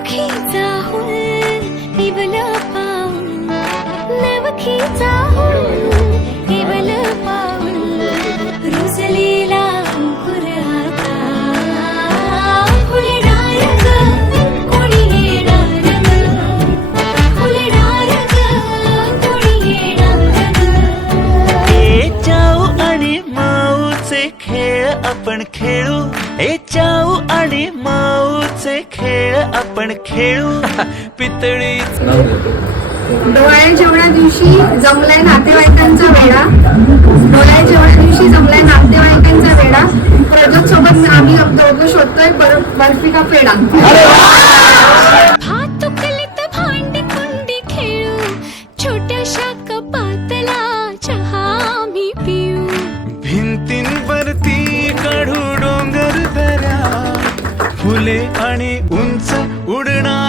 नवखीचा हुल इवल पाऊल, नवखीचा हुल इवल पाऊल, रुजलेला अंकुर आता फुलणार ग, कोणी येणार ग, फुलणार ग, कोणी येणार ग. ए चाऊ आणि माऊचे खेळ आपण खेळू, ए चाऊ आणि माऊचे खेळ आपण खेळू. पितळीच डोळ्या जेवणा दिवशी जमलाय नातेवाईकांचा वेळा, डोळ्या जेवणा दिवशी जमलाय नातेवाईकांचा वेळा, प्रजोत सोबत आम्ही दोघं शोधतोय बर्फी का पेढा. हात तुकलीत भांडी कुंडी खेळू, छोट्याशा कपातला चहा आम्ही पिऊ. भिंतींवरती काढू डोंगर दऱ्या, फुले आणि उंच उडणार